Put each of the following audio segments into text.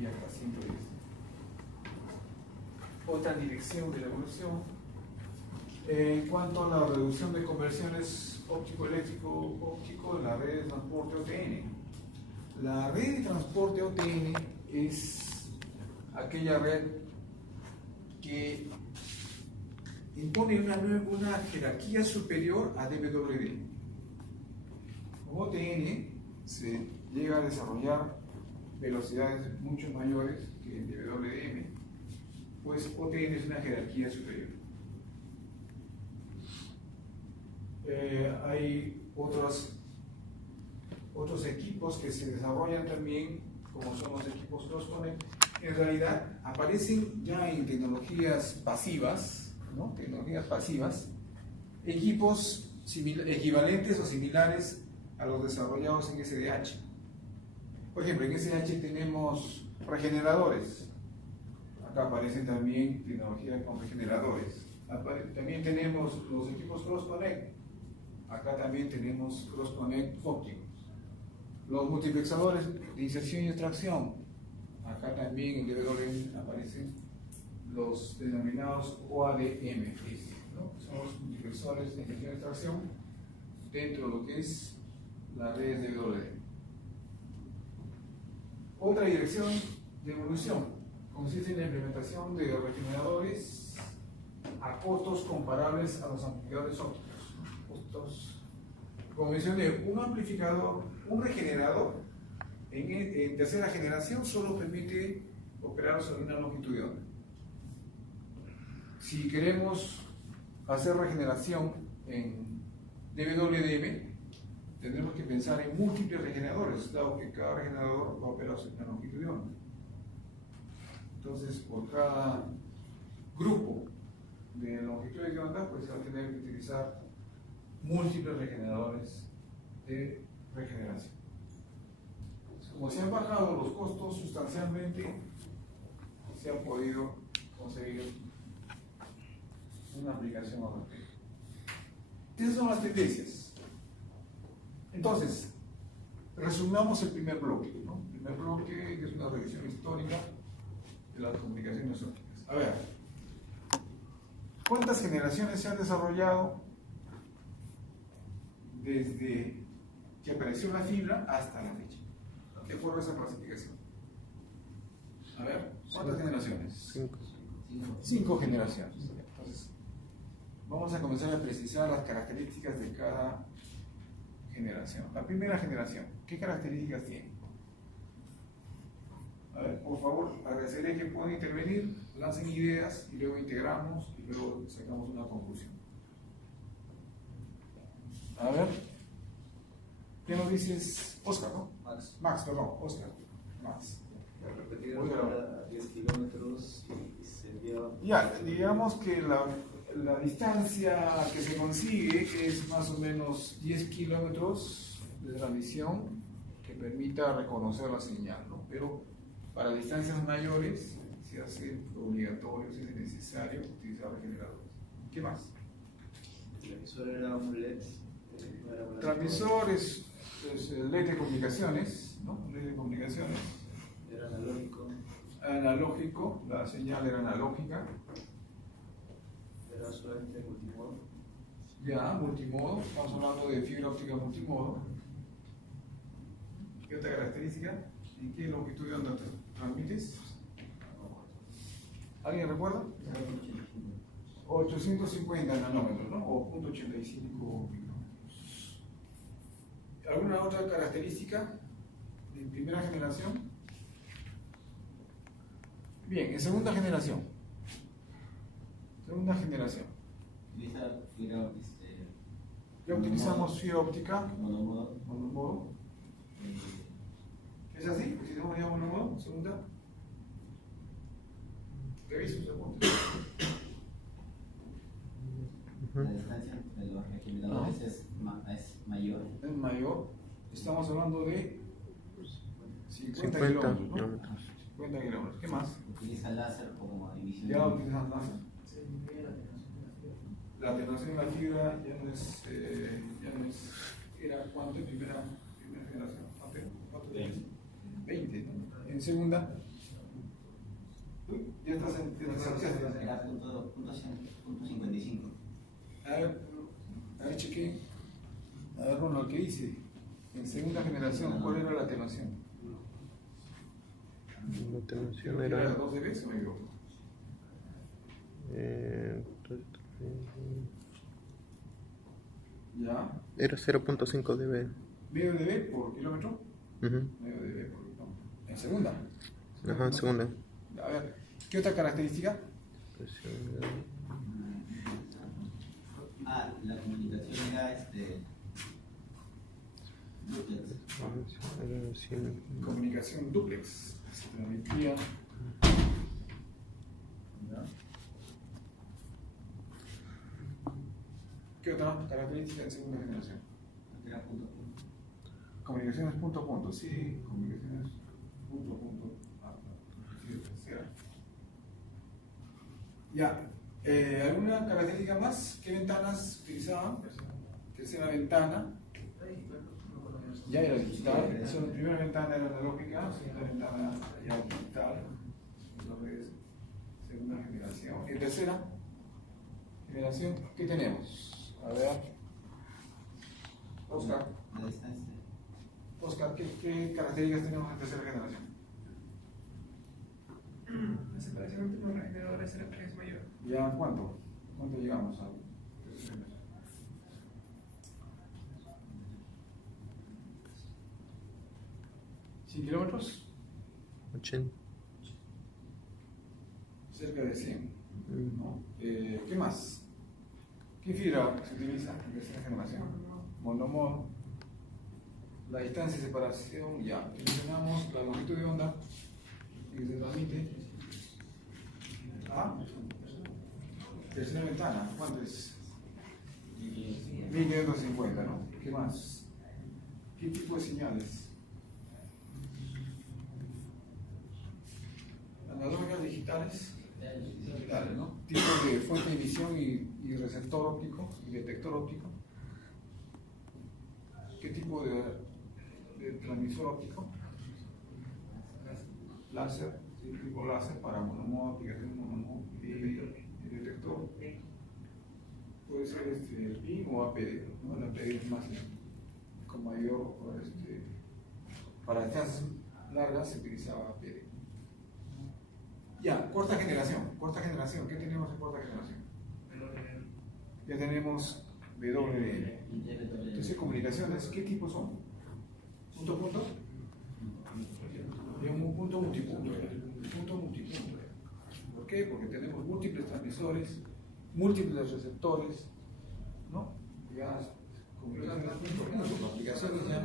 y hasta 110. Otra dirección de la evolución. En cuanto a la reducción de conversiones óptico-eléctrico-óptico, la red de transporte OTN. La red de transporte OTN es aquella red que impone una jerarquía superior a DWDM. Con OTN se llega a desarrollar velocidades mucho mayores que en DWDM, pues OTN es una jerarquía superior. Hay otros equipos que se desarrollan también, como son los equipos Cross-Connect. En realidad aparecen ya en tecnologías pasivas, ¿no? Tecnologías pasivas, equipos equivalentes o similares a los desarrollados en SDH. Por ejemplo, en SDH tenemos regeneradores. Acá aparecen también tecnologías con regeneradores. También tenemos los equipos Cross-Connect. Acá también tenemos Cross-Connect ópticos. Los multiplexadores de inserción y extracción. Acá también en DWDM aparecen los denominados OADM, ¿no? Son los multiplexadores de inserción y extracción dentro de lo que es la red de DWDM. Otra dirección de evolución consiste en la implementación de regeneradores a costos comparables a los amplificadores ópticos. Como mencioné, un amplificador, un regenerador en tercera generación solo permite operar sobre una longitud de onda. Si queremos hacer regeneración en DWDM, tendremos que pensar en múltiples regeneradores, dado que cada regenerador va a operar sobre una longitud de onda. Entonces, por cada grupo de longitudes de onda, pues se va a tener que utilizar múltiples regeneradores de regeneración. Como se han bajado los costos sustancialmente, se ha podido conseguir una aplicación europea. Esas son las tendencias. Entonces, resumamos el primer bloque, ¿no? El primer bloque es una revisión histórica de las comunicaciones ópticas. A ver, ¿cuántas generaciones se han desarrollado desde que apareció la fibra hasta la fecha? ¿Qué forma esa clasificación? A ver, ¿cuántas generaciones? 5 generaciones. Entonces, vamos a comenzar a precisar las características de cada generación. La primera generación, ¿qué características tiene? A ver, por favor, agradeceré que puedan intervenir, lancen ideas y luego integramos y luego sacamos una conclusión. A ver, ¿qué nos dices? Oscar, ¿no? Max, perdón, Oscar. Max. Repetir a 10 kilómetros y sería... Ya, digamos que la distancia que se consigue es más o menos 10 kilómetros de transmisión que permita reconocer la señal, ¿no? Pero para distancias mayores se hace obligatorio, si es necesario, utilizar regeneradores. ¿Qué más? El emisor era un LED. Transmisor es el LED de comunicaciones, ¿no? LED de comunicaciones. Era analógico. Analógico, la señal era analógica. Era solamente multimodo. Ya, multimodo, estamos hablando de fibra óptica multimodo. ¿Qué otra característica? ¿En qué longitud de onda transmites? ¿Alguien recuerda? 850 nanómetros, ¿no? O 0.85 micrómetros. ¿Alguna otra característica de primera generación? Bien, en segunda generación. Segunda generación. Utiliza fibra Ya utilizamos fibra óptica. monomodo. Monomodo. ¿Es así? ¿Utilizamos ya monomodo? Segunda. Reviso sus apuntes. La distancia de los equilibradores es mayor. Es mayor. Estamos hablando de 50 50 kilómetros, ¿no? 50 kilómetros. ¿Qué más? Utiliza láser como división. Ya utilizan láser. La atenuación de la fibra ya no es, ¿era cuánto en primera generación? ¿Cuánto tienes? 20, ¿no? En segunda, Uy, ya estás en desasociaste. Era punto 55. A ver, cheque. A ver, Ronald, ¿qué dice? En segunda generación, ¿cuál era la atenuación? La atenuación ¿Era era 2 dB o me equivoco? Ya. era 0.5 dB. ¿Medio dB por kilómetro? Ujú. Medio dB por kilómetro. En segunda. Ajá, segunda. A ver, ¿qué otra característica? La comunicación era duplex. Era 100. Comunicación duplex. Se transmitía. ¿Ya? ¿Qué otra característica en segunda generación? Era punto a punto. Comunicaciones punto a punto, sí, comunicaciones punto a punto. Sí, tercera. Ya, ¿alguna característica más? ¿Qué ventanas utilizaban? Tercera ventana. Ya era digital. La primera ventana era analógica, segunda ventana ya digital. Entonces, segunda generación. ¿Y tercera generación? ¿Qué tenemos? A ver. Oscar. La distancia. Oscar, ¿qué características tenemos en tercera generación? La separación entre los generadores era cada vez mayor. ¿Ya cuánto? ¿Cuánto llegamos a tercera generación? ¿100 kilómetros? 80. Cerca de 100. ¿No? ¿Qué más? ¿Qué fibra se utiliza en tercera generación? Monomodo. La distancia de separación, ya. Mencionamos la longitud de onda que se transmite. Tercera ventana, ¿cuánto es? 1550, ¿no? ¿Qué más? ¿Qué tipo de señales? Analógicas, digitales. Digitales, ¿no? Tipo de fuente de emisión y receptor óptico y detector óptico. ¿Qué tipo de transmisor óptico? Láser, sí, tipo láser para monomodo, aplicación monomodo y detector. Puede ser PIN o APD, ¿no? La APD es más con mayor, para distancias largas se utilizaba APD. Ya, cuarta generación, ¿qué tenemos en cuarta generación? Ya tenemos WDM. Entonces, comunicaciones, ¿qué tipos son? ¿Punto a punto? Un punto multipunto. Punto multipunto. ¿Por qué? Porque tenemos múltiples transmisores, múltiples receptores, ¿no? Ya, comunicaciones punto a punto, aplicaciones ya.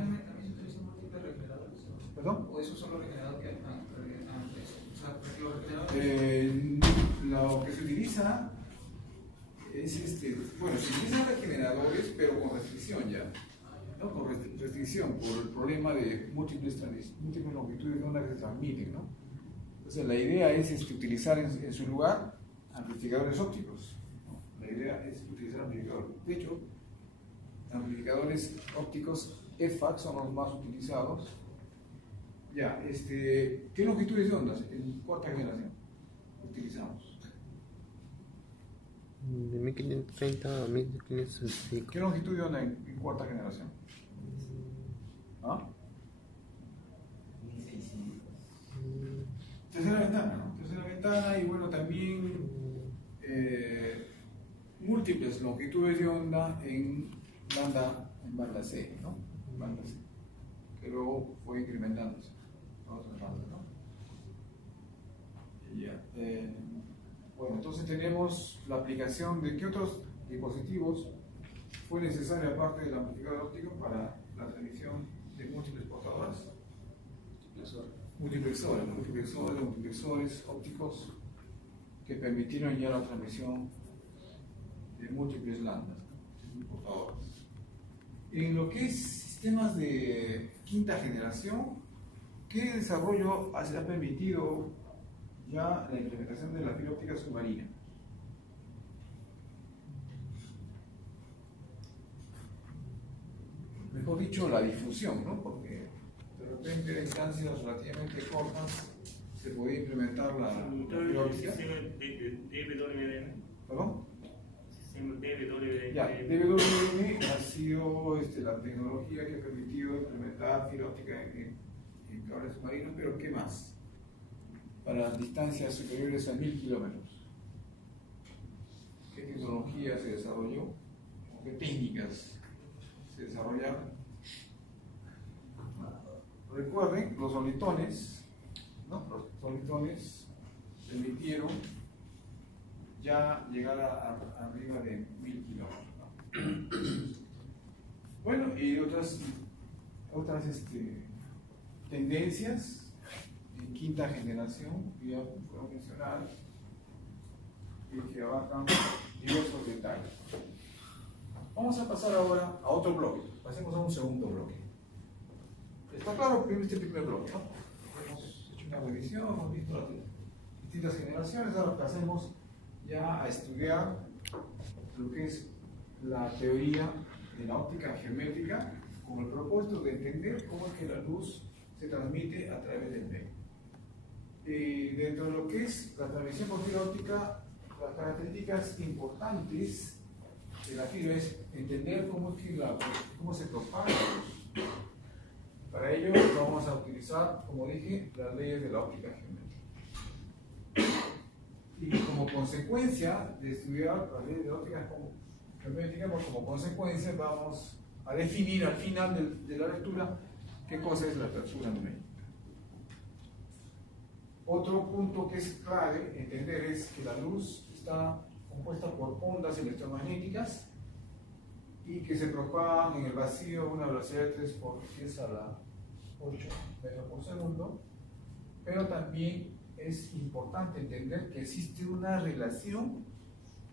¿Perdón? ¿O esos son los regenerados que hay? Lo que se utiliza es bueno, se utilizan regeneradores, pero con restricción ya, ¿no? Con restricción por el problema de múltiples longitudes de onda que se transmiten, ¿no? Entonces la idea es utilizar en su lugar amplificadores ópticos, ¿no? La idea es utilizar amplificadores. De hecho, amplificadores ópticos EFAC son los más utilizados. Ya, ¿qué longitudes de ondas en cuarta generación utilizamos? De 1530 a 1565. ¿Qué longitud de onda en cuarta generación? ¿Ah? 1600. Tercera ventana, ¿no? Tercera ventana y bueno, también múltiples longitudes de onda en banda C, ¿no? Banda C, que luego fue incrementándose. ¿No? Ya. Bueno, entonces tenemos la aplicación de qué otros dispositivos fue necesaria aparte del amplificador óptico para la transmisión de múltiples portadoras. Multiplexores ópticos que permitieron ya la transmisión de múltiples lambdas, portadoras. En lo que es sistemas de quinta generación, ¿qué desarrollo se ha permitido ya la implementación de la fibra óptica submarina? Mejor dicho, la difusión, ¿no? Porque de repente a distancias relativamente cortas se podía implementar la fibra óptica. Sistema DWDM. ¿Perdón? Sistema DWDM. Ya, DWDM ha sido la tecnología que ha permitido implementar fibra óptica en cables submarinos, pero ¿qué más? Para distancias superiores a 1000 kilómetros. ¿Qué tecnología se desarrolló? ¿Qué técnicas se desarrollaron? Recuerden, los solitones, ¿no? Los solitones permitieron ya llegar a arriba de 1000 kilómetros, ¿no? Bueno, y otras tendencias en quinta generación que ya fueron mencionadas y que abarcan diversos detalles. Vamos a pasar ahora a otro bloque. Pasemos a un segundo bloque. Está claro este primer bloque, ¿no? Hemos hecho una revisión, hemos visto las distintas generaciones. Ahora pasemos ya a estudiar lo que es la teoría de la óptica geométrica con el propósito de entender cómo es que la luz se transmite a través del medio. Dentro de lo que es la transmisión por fibra óptica, las características importantes de la fibra es entender cómo se propaga la luz. Para ello vamos a utilizar, como dije, las leyes de la óptica geométrica. Y como consecuencia de estudiar las leyes de la óptica geométrica, como consecuencia vamos a definir al final de la lectura qué cosa es la apertura numérica. Otro punto que es clave entender es que la luz está compuesta por ondas electromagnéticas y que se propagan en el vacío a una velocidad de 3 por 10 a la 8 metros por segundo, pero también es importante entender que existe una relación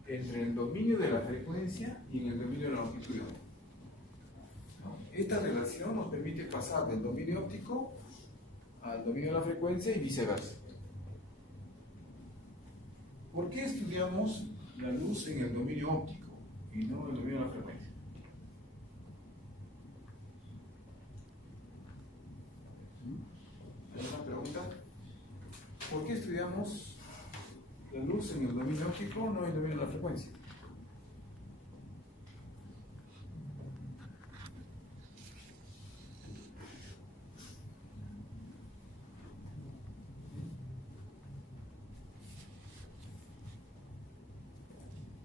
entre el dominio de la frecuencia y el dominio de la longitud de onda. Esta relación nos permite pasar del dominio óptico al dominio de la frecuencia y viceversa. ¿Por qué estudiamos la luz en el dominio óptico y no en el dominio de la frecuencia? ¿Hay una pregunta? ¿Por qué estudiamos la luz en el dominio óptico, no en el dominio de la frecuencia?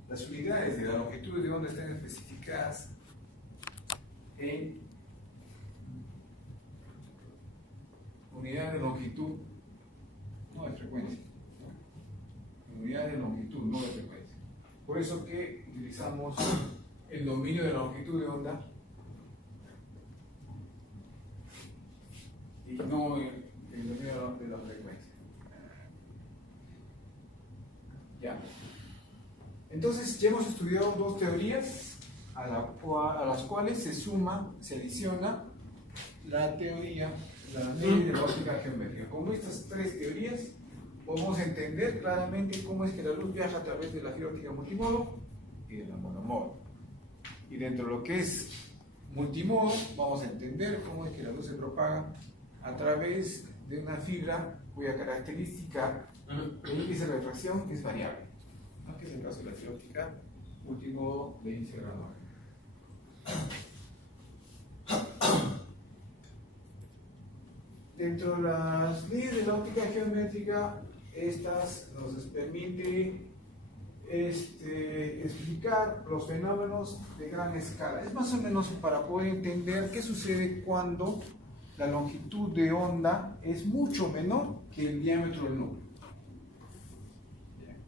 Las unidades de la longitud de onda están especificadas en unidades de longitud, no de frecuencia. En unidades de longitud, no de frecuencia. Por eso que utilizamos el dominio de la longitud de onda y no el dominio de la frecuencia. Ya. Entonces ya hemos estudiado dos teorías a las cuales se adiciona la teoría, la ley de la óptica geométrica. Con estas tres teorías podemos entender claramente cómo es que la luz viaja a través de la fibra óptica multimodo y de la monomodo. Y dentro de lo que es multimodo vamos a entender cómo es que la luz se propaga a través de una fibra cuya característica de índice de refracción es variable, ¿no? Que es el caso de la fibra óptica multimodo de índice gradual. Dentro de las leyes de la óptica geométrica, estas nos permite explicar los fenómenos de gran escala. Es más o menos para poder entender qué sucede cuando la longitud de onda es mucho menor que el diámetro del núcleo.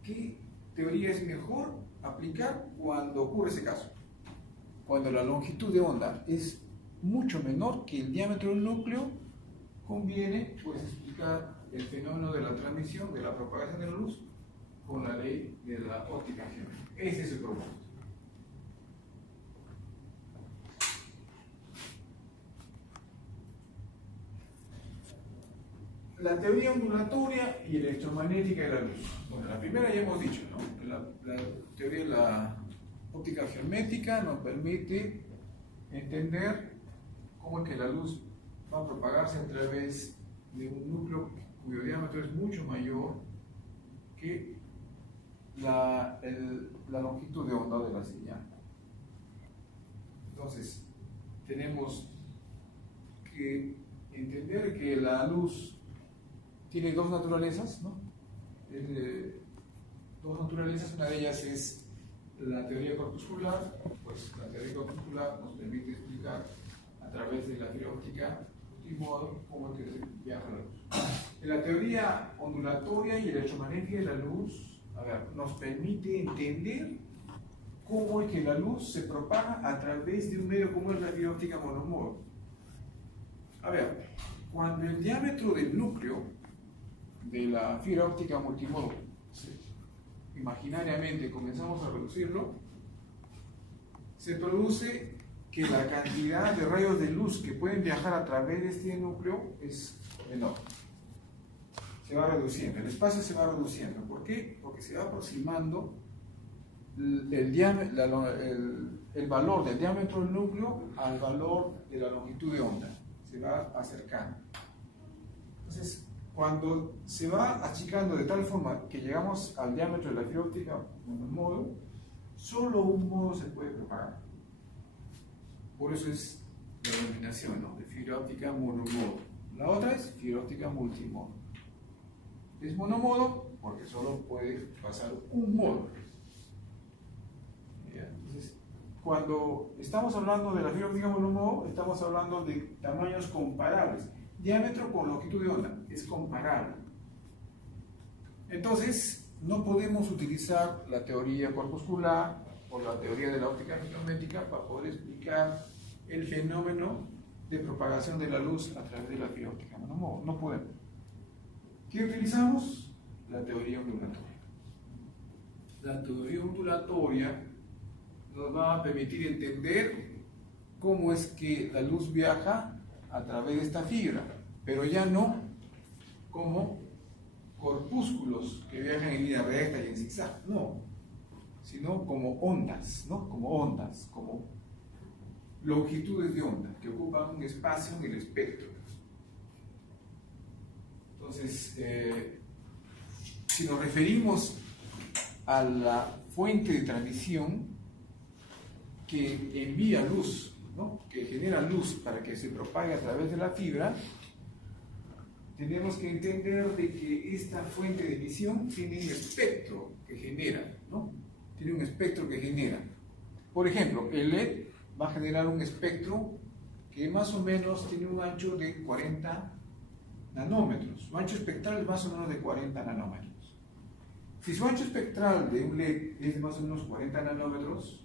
¿Qué teoría es mejor aplicar cuando ocurre ese caso? Cuando la longitud de onda es mucho menor que el diámetro del núcleo, conviene pues explicar el fenómeno de la transmisión, de la propagación de la luz, con la ley de la óptica geométrica. Ese es el propósito. La teoría ondulatoria y electromagnética de la luz. Bueno, la primera ya hemos dicho, ¿no? La teoría de la óptica geométrica nos permite entender cómo es que la luz va a propagarse a través de un núcleo cuyo diámetro diámetro es mucho mayor que la longitud de onda de la señal. Entonces, tenemos que entender que la luz tiene dos naturalezas, ¿no? Dos naturalezas, una de ellas es la teoría corpuscular, pues la teoría corpuscular nos permite explicar a través de la fibra óptica multimodo cómo es que se viaja la luz. En la teoría ondulatoria y electromagnética de la luz, a ver, nos permite entender cómo es que la luz se propaga a través de un medio como es la fibra óptica monomodo. A ver, cuando el diámetro del núcleo de la fibra óptica multimodo, imaginariamente comenzamos a reducirlo, se produce que la cantidad de rayos de luz que pueden viajar a través de este núcleo es menor. Se va reduciendo, el espacio se va reduciendo. ¿Por qué? Porque se va aproximando el valor del diámetro del núcleo al valor de la longitud de onda. Se va acercando. Entonces, cuando se va achicando de tal forma que llegamos al diámetro de la fibra óptica monomodo, solo un modo se puede propagar. Por eso es la denominación, ¿no?, de fibra óptica monomodo. La otra es fibra óptica multimodo. Es monomodo porque solo puede pasar un modo. Entonces, cuando estamos hablando de la fibra óptica monomodo, estamos hablando de tamaños comparables. Diámetro con longitud de onda es comparable. Entonces, no podemos utilizar la teoría corpuscular o la teoría de la óptica electromagnética para poder explicar el fenómeno de propagación de la luz a través de la fibra óptica monomodo. No podemos. ¿Qué utilizamos? La teoría ondulatoria. La teoría ondulatoria nos va a permitir entender cómo es que la luz viaja a través de esta fibra, pero ya no como corpúsculos que viajan en línea recta y en zigzag, no, sino como ondas, ¿no? Como ondas, como longitudes de onda que ocupan un espacio en el espectro. Entonces, si nos referimos a la fuente de transmisión que envía luz, ¿no?, que genera luz para que se propague a través de la fibra, tenemos que entender de que esta fuente de emisión tiene un espectro que genera, ¿no? Tiene un espectro que genera. Por ejemplo, el LED va a generar un espectro que más o menos tiene un ancho de 40 nanómetros. Su ancho espectral es más o menos de 40 nanómetros. Si su ancho espectral de un LED es de más o menos 40 nanómetros,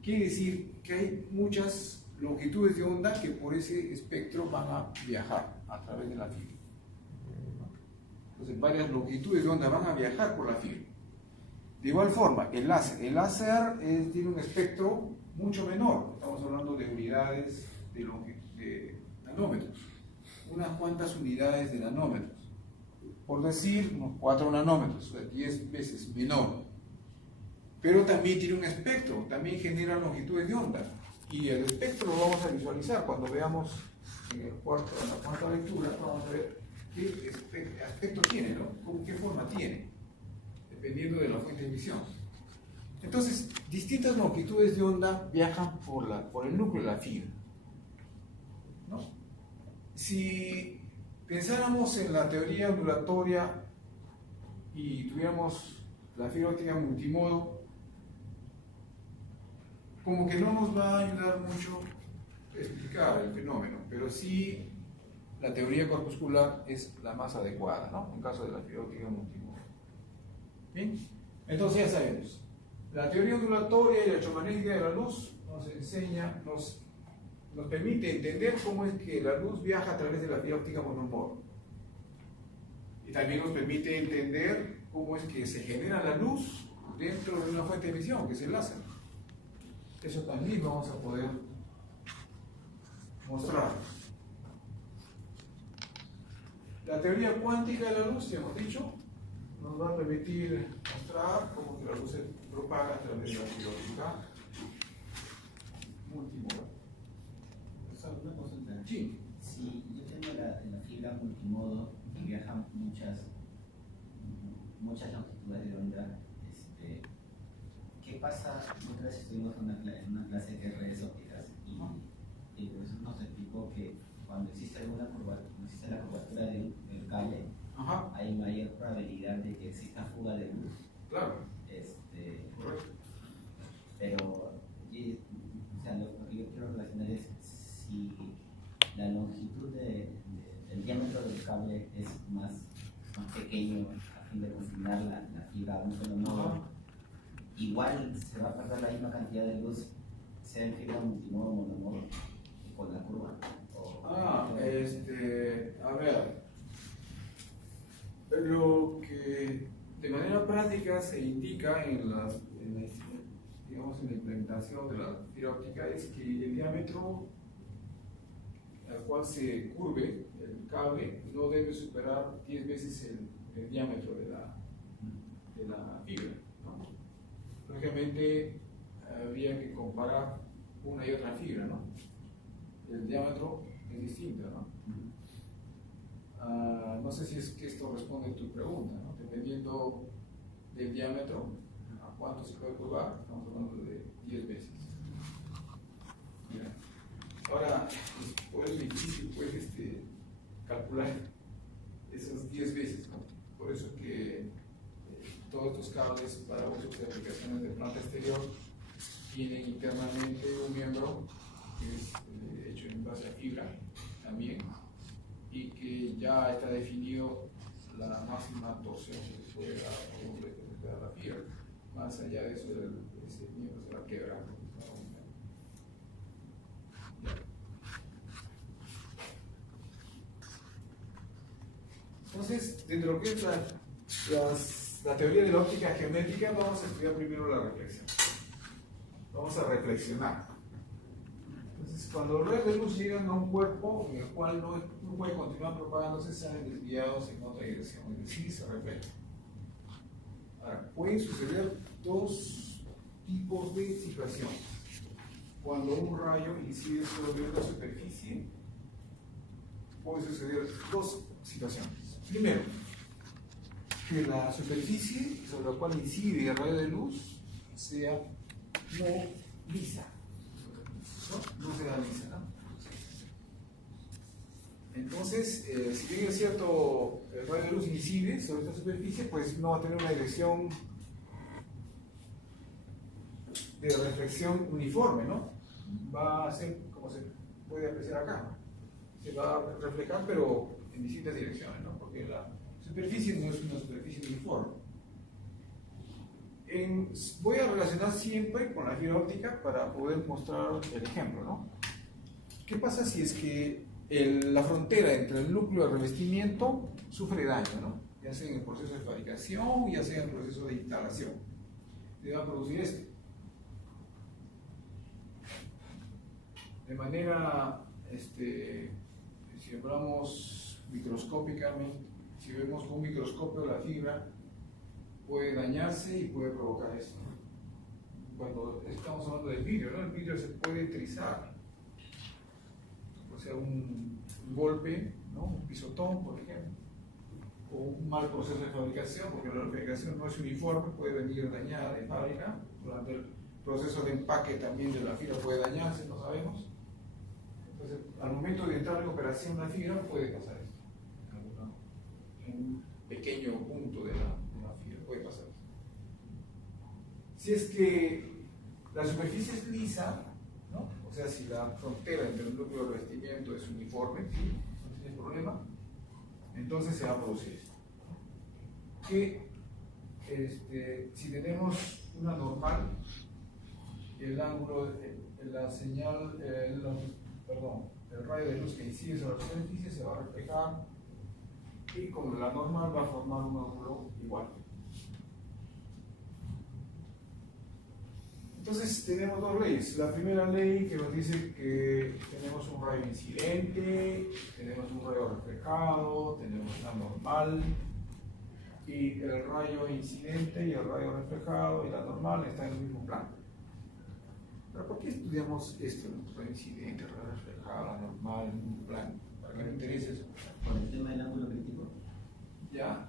quiere decir que hay muchas longitudes de onda que por ese espectro van a viajar a través de la fibra. Entonces, varias longitudes de onda van a viajar por la fibra. De igual forma, el láser tiene un espectro mucho menor. Estamos hablando de unidades de nanómetros, unas cuantas unidades de nanómetros. Por decir, unos 4 nanómetros, o sea, 10 veces menor. Pero también tiene un espectro, también genera longitudes de onda. Y el espectro lo vamos a visualizar cuando veamos en la cuarta lectura, vamos a ver qué aspecto tiene, ¿no? ¿Qué forma tiene? Dependiendo de la fuente de emisión. Entonces, distintas longitudes de onda viajan por el núcleo de la fibra, ¿no? Si pensáramos en la teoría ondulatoria y tuviéramos la fibra óptica multimodo, como que no nos va a ayudar mucho a explicar el fenómeno, pero sí la teoría corpuscular es la más adecuada, ¿no?, en caso de la fibra óptica multimodo. Bien, entonces ya sabemos, la teoría ondulatoria y la electromagnética de la luz nos enseña, nos permite entender cómo es que la luz viaja a través de la fibra óptica monomodo. Y también nos permite entender cómo es que se genera la luz dentro de una fuente de emisión, que es el láser. Eso también vamos a poder mostrar. La teoría cuántica de la luz, ya hemos dicho, nos va a permitir mostrar cómo que la luz se propaga a través de la fibra óptica multimodo. Solo una consulta. Sí. Si yo tengo la fibra multimodo, viajan muchas longitudes de onda, ¿qué pasa? Muchas veces estuvimos en una clase de redes ópticas y el profesor nos explicó que cuando existe alguna curvatura, no existe la curvatura del cable, Ajá, hay mayor probabilidad de que exista fuga de luz. claro, correcto. Pero o sea, lo que yo quiero relacionar es si la longitud del diámetro del cable es más pequeño a fin de confinar la fibra a un solo nodo, Ajá. igual se va a perder la misma cantidad de luz, sea en fibra multimodo o monomodo, con la curva. A ver, lo que de manera práctica se indica digamos, en la implementación de la fibra óptica es que el diámetro al cual se curve el cable no debe superar 10 veces el diámetro de la fibra, ¿no? Lógicamente habría que comparar una y otra fibra, ¿no? El diámetro es distinto, ¿no? No sé si es que esto responde a tu pregunta, ¿no? Dependiendo del diámetro, ¿a cuánto se puede curvar? Estamos hablando de 10 veces. Mira. Ahora, pues es difícil pues, calcular esos 10 veces, ¿no? Por eso que todos estos cables para uso de aplicaciones de planta exterior tienen internamente un miembro que es hecho en base a fibra también, y que ya está definido la máxima torsión que se puede dar por un de la fibra. Más allá de eso, ese miembro se va a quebrar. Entonces, dentro de lo que es la teoría de la óptica geométrica, vamos a estudiar primero la reflexión. Vamos a reflexionar. Entonces, cuando los rayos de luz llegan a un cuerpo en el cual no puede continuar propagándose, salen desviados en otra dirección, es decir, se reflejan. Ahora, pueden suceder dos tipos de situaciones. Cuando un rayo incide sobre una superficie, pueden suceder dos situaciones. Primero, que la superficie sobre la cual incide el rayo de luz sea no lisa. No sea lisa, ¿no? Entonces, si bien es cierto, el rayo de luz incide sobre esta superficie, pues no va a tener una dirección de reflexión uniforme, ¿no? Va a ser como se puede apreciar acá. Se va a reflejar, pero en distintas direcciones, ¿no? Porque la superficie no es una superficie uniforme. Voy a relacionar siempre con la fibra óptica para poder mostrar el ejemplo, ¿no? ¿Qué pasa si es que la frontera entre el núcleo de revestimiento sufre daño, ¿no? Ya sea en el proceso de fabricación, ya sea en el proceso de instalación? Se va a producir esto. De manera, si hablamos microscópicamente, si vemos con un microscopio la fibra, puede dañarse y puede provocar esto. Cuando estamos hablando del vidrio, ¿no? El vidrio se puede trizar, o sea, un golpe, ¿no? Un pisotón, por ejemplo, o un mal proceso de fabricación, porque la fabricación no es uniforme, puede venir dañada de fábrica. Durante el proceso de empaque también de la fibra puede dañarse, no sabemos. Entonces, al momento de entrar en operación la fibra, puede pasar esto. En un pequeño punto de la fibra puede pasar esto. Si es que la superficie es lisa, ¿no? O sea, si la frontera entre el núcleo de revestimiento es uniforme, ¿sí? No tiene problema, entonces se va a producir esto. Que si tenemos una normal, el ángulo, la señal, el rayo de luz que incide sobre la superficie se va a reflejar y con la normal va a formar un ángulo igual. Entonces tenemos dos leyes. La primera ley que nos dice que tenemos un rayo incidente, tenemos un rayo reflejado, tenemos una normal, y el rayo incidente y el rayo reflejado y la normal están en el mismo plano. ¿Pero por qué estudiamos esto? El rayo incidente, el rayo reflejado, la normal, en el mismo plano. ¿Para qué me interesa eso? Por el tema del ángulo crítico. ¿ya?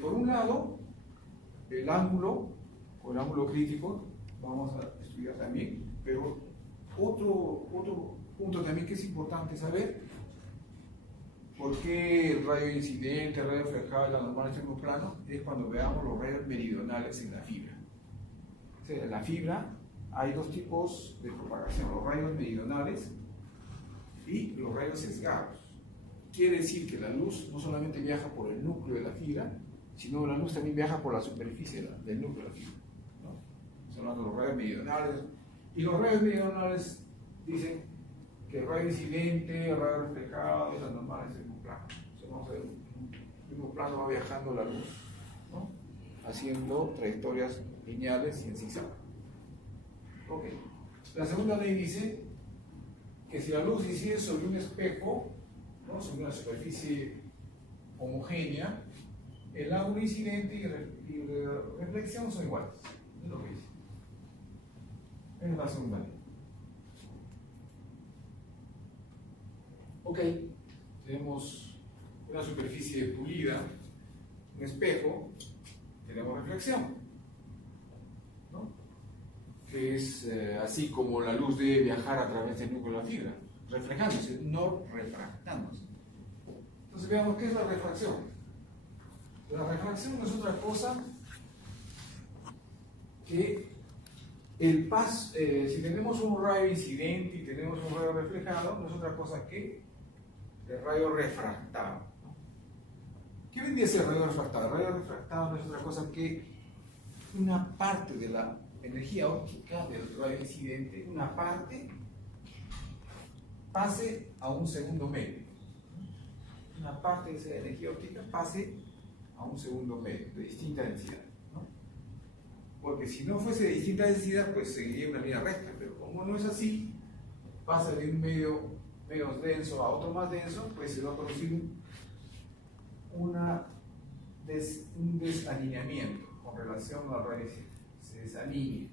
Por un lado, el ángulo, o el ángulo crítico, vamos a estudiar también, pero otro punto también que es importante saber, ¿por qué el rayo incidente, el rayo reflejado y la normal en el mismo plano? Es cuando veamos los rayos meridionales en la fibra. O sea, en la fibra hay dos tipos de propagación, los rayos meridionales y los rayos sesgados. Quiere decir que la luz no solamente viaja por el núcleo de la fibra, sino la luz también viaja por la superficie del núcleo de la fibra, ¿no? Son los rayos meridionales. Y los rayos meridionales dicen que el rayo incidente, el rayo reflejado y la normal es el mismo plano. O sea, vamos a ver, en el mismo plano va viajando la luz, ¿no? Haciendo trayectorias lineales y en zigzag. Ok. La segunda ley dice que si la luz incide sobre un espejo, ¿no? Sobre una superficie homogénea, el ángulo incidente y reflexión son iguales. Es lo que dice. Es la segunda ley. Ok, tenemos una superficie pulida, un espejo, tenemos reflexión, ¿no? Que es así como la luz debe viajar a través del núcleo de la fibra, reflejándose, no refractándose. Entonces veamos qué es la refracción. La refracción no es otra cosa que el paso, si tenemos un rayo incidente y tenemos un rayo reflejado, no es otra cosa que el rayo refractado. ¿Qué vendría a ser el rayo refractado? El rayo refractado no es otra cosa que una parte de la energía óptica del rayo incidente, una parte pase a un segundo medio. Una parte de esa energía óptica pase a un segundo medio de distinta densidad, ¿no? Porque si no fuese de distinta densidad, pues seguiría una línea recta, pero como no es así, pasa de un medio menos denso a otro más denso, pues se va a producir un desalineamiento con relación al rayo incidente. Se desalinea.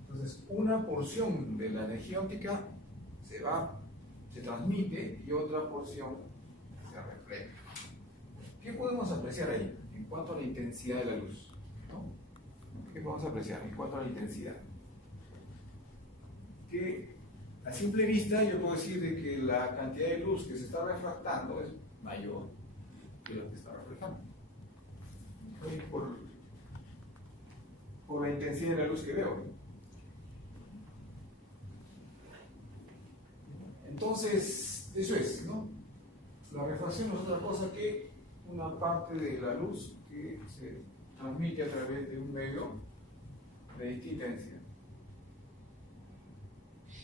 Entonces, una porción de la energía óptica se transmite y otra porción se refleja. ¿Qué podemos apreciar ahí en cuanto a la intensidad de la luz? ¿No? ¿Qué podemos apreciar en cuanto a la intensidad? Que a simple vista yo puedo decir de que la cantidad de luz que se está refractando es mayor que lo que está reflejando. Por la intensidad de la luz que veo. Entonces, eso es, ¿no? La refracción no es otra cosa que una parte de la luz que se transmite a través de un medio de distinta densidad.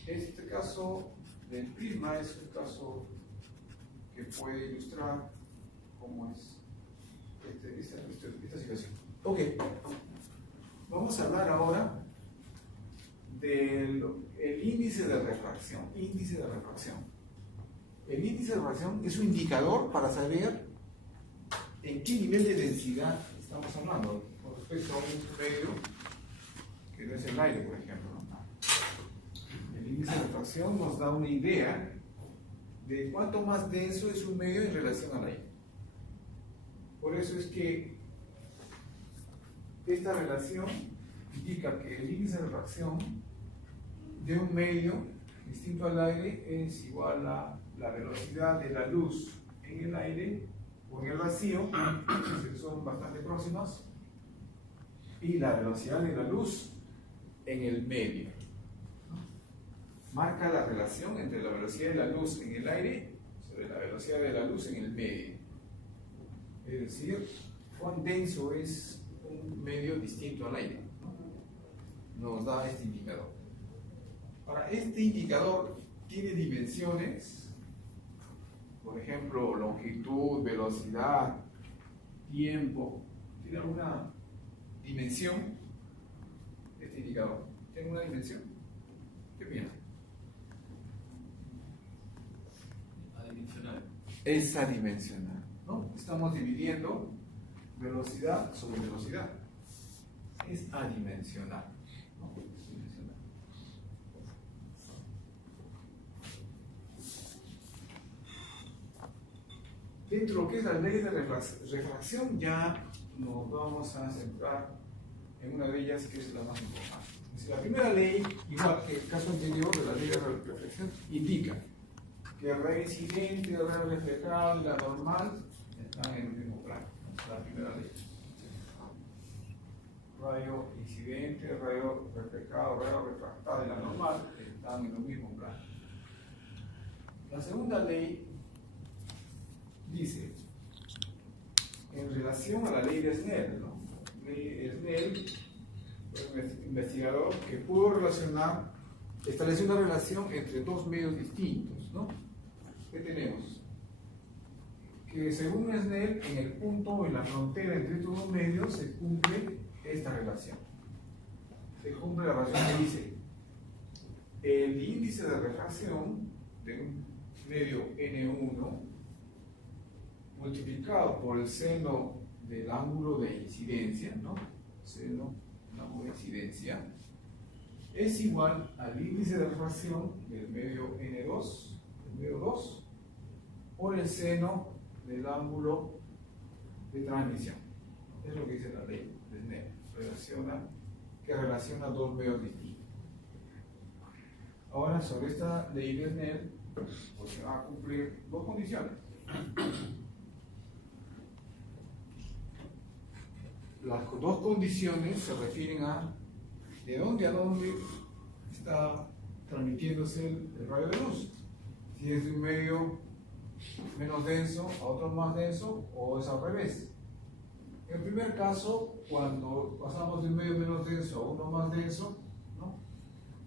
Este caso del prisma es un caso que puede ilustrar cómo es esta situación. Ok, vamos a hablar ahora del índice de refracción. Índice de refracción. El índice de refracción es un indicador para saber en qué nivel de densidad estamos hablando con respecto a un medio que no es el aire, por ejemplo, ¿no? El índice de refracción nos da una idea de cuánto más denso es un medio en relación al aire. Por eso es que esta relación indica que el índice de refracción de un medio distinto al aire es igual a la velocidad de la luz en el aire o en el vacío, que son bastante próximas, y la velocidad de la luz en el medio. Marca la relación entre la velocidad de la luz en el aire sobre la velocidad de la luz en el medio. Es decir, cuán denso es un medio distinto al aire, ¿no? Nos da este indicador. Ahora, este indicador tiene dimensiones, por ejemplo, longitud, velocidad, tiempo. ¿Tiene alguna dimensión este indicador? ¿Tiene una dimensión? ¿Qué piensan? Adimensional. Es adimensional, ¿no? Estamos dividiendo velocidad sobre velocidad. Es adimensional, ¿no? Es adimensional. dentro de lo que es la ley de refracción ya nos vamos a centrar en una de ellas que es la más importante. Es decir, la primera ley, igual que el caso anterior de la ley de reflexión, indica que el rayo incidente, el rayo reflejado y la normal están en el mismo plano. La primera ley. Rayo incidente, rayo reflejado, rayo refractado y la normal están en el mismo plano. La segunda ley dice, en relación a la ley de Snell, ¿no? Ley de Snell, un investigador que pudo establecer una relación entre dos medios distintos, ¿no? ¿Qué tenemos? Que según Snell, en el punto, en la frontera entre estos dos medios, se cumple esta relación. Se cumple la relación que dice, el índice de refracción de un medio N1 multiplicado por el seno del ángulo de incidencia, ¿no? Seno del ángulo de incidencia es igual al índice de refracción del medio N2, del medio 2, por el seno del ángulo de transmisión. Es lo que dice la ley de Snell, que relaciona dos medios distintos. Ahora, sobre esta ley de Snell, pues se va a cumplir dos condiciones. Las dos condiciones se refieren a de dónde a dónde está transmitiéndose el rayo de luz. Si es de un medio menos denso a otro más denso o es al revés. En el primer caso, cuando pasamos de un medio menos denso a uno más denso, ¿no?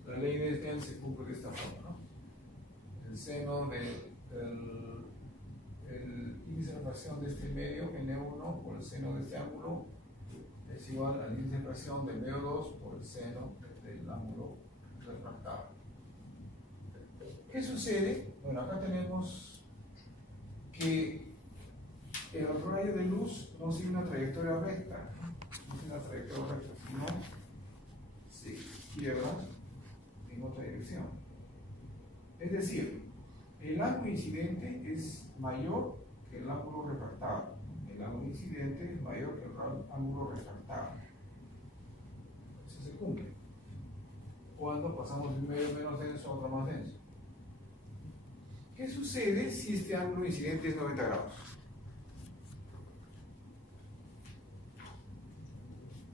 La ley de Snell se cumple de esta forma, ¿no? El seno el índice de refracción de este medio N1 por el seno de este ángulo es igual al índice de refracción del medio 2 por el seno del ángulo refractado. ¿Qué sucede? Bueno, acá tenemos que el rayo de luz no sigue una trayectoria recta, no sigue una trayectoria recta, sino se izquierda en otra dirección. Es decir, el ángulo incidente es mayor que el ángulo refractado. El ángulo incidente es mayor que el ángulo refractado. Eso se cumple cuando pasamos de un medio menos denso a otro más denso. ¿Qué sucede si este ángulo incidente es 90 grados?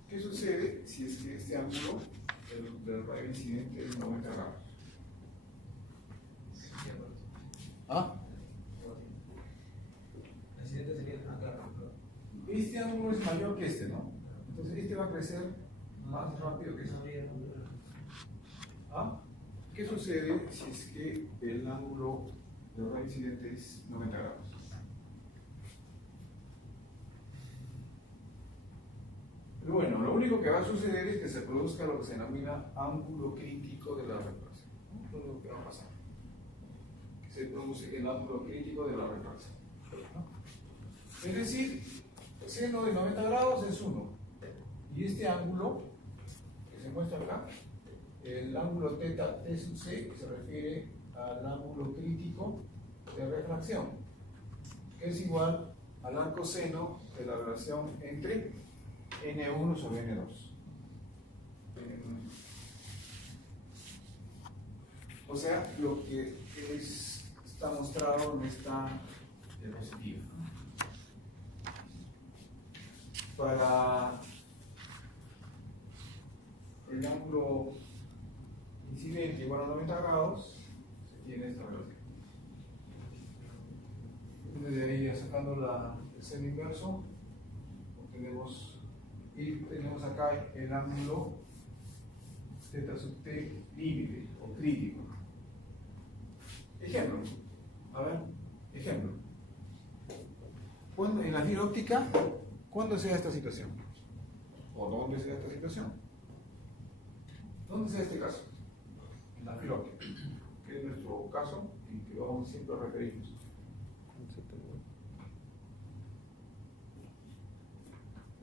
¿Qué sucede si es que este ángulo del rayo incidente es 90 grados? ¿Ah? El incidente sería claro. Este ángulo es mayor que este, ¿no? Entonces este va a crecer más rápido que este. ¿Ah? ¿Qué sucede si es que el ángulo del rayo incidente es 90 grados? Pero bueno, lo único que va a suceder es que se produzca lo que se denomina ángulo crítico de la refracción. ¿No? Es lo que va a pasar. Que se produce el ángulo crítico de la refracción. ¿No? Es decir, el seno de 90 grados es 1. Y este ángulo, que se muestra acá, el ángulo θ T sub C, que se refiere al ángulo crítico de refracción, que es igual al arco seno de la relación entre N1 sobre N2. O sea, lo que está mostrado en esta diapositiva. Para el ángulo incidente igual a 90 grados, se tiene esta relación. Desde ahí, sacando el seno inverso, obtenemos, y tenemos acá el ángulo θ sub t límite o crítico. Ejemplo, a ver, ejemplo. En la fibra óptica, ¿cuándo se da esta situación? ¿O dónde se da esta situación? ¿Dónde se da este caso? En la fibra óptica, que es nuestro caso y que vamos siempre a referirnos.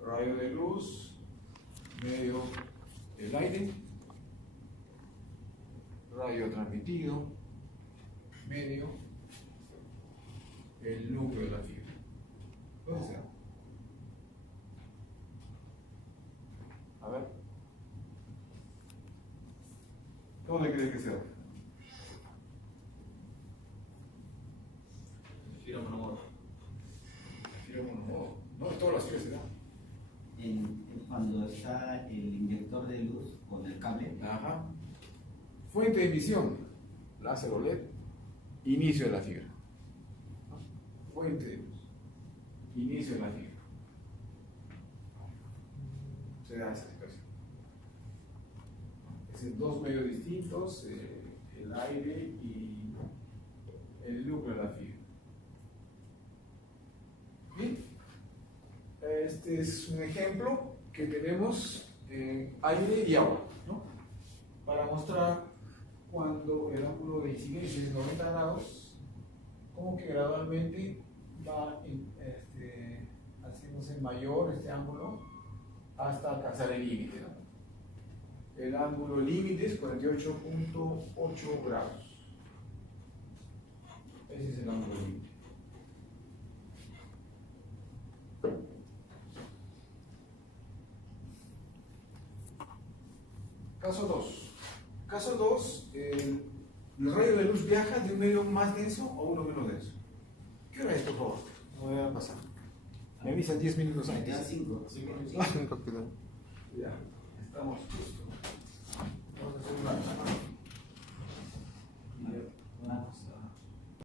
Rayo de luz, medio del aire, rayo transmitido, medio el núcleo de la fibra. ¿Dónde sea? A ver. ¿Dónde crees que sea? Fibra monomodo. Fibra monomodo. No, todas las fibras se dan. Cuando está el inyector de luz con el cable, Ajá. Fuente de emisión, láser o LED, inicio de la fibra. Fuente de luz, inicio de la fibra. Se da esa expresión. Es en dos medios distintos, el aire y el núcleo de la fibra. Bien, este es un ejemplo que tenemos en aire y agua, ¿no? Para mostrar cuando el ángulo de incidencia es 90 grados, como que gradualmente va haciéndose mayor este ángulo hasta alcanzar el límite, ¿no? El ángulo límite es 48.8 grados. Ese es el ángulo límite. Caso 2. Caso 2, el rayo de luz viaja de un medio más denso a uno menos denso. ¿Qué hora es, por favor? No me va a pasar. Me avisan 10 minutos me quedan antes. 5. 5 quedó. Ya, estamos justo. Vamos a hacer una.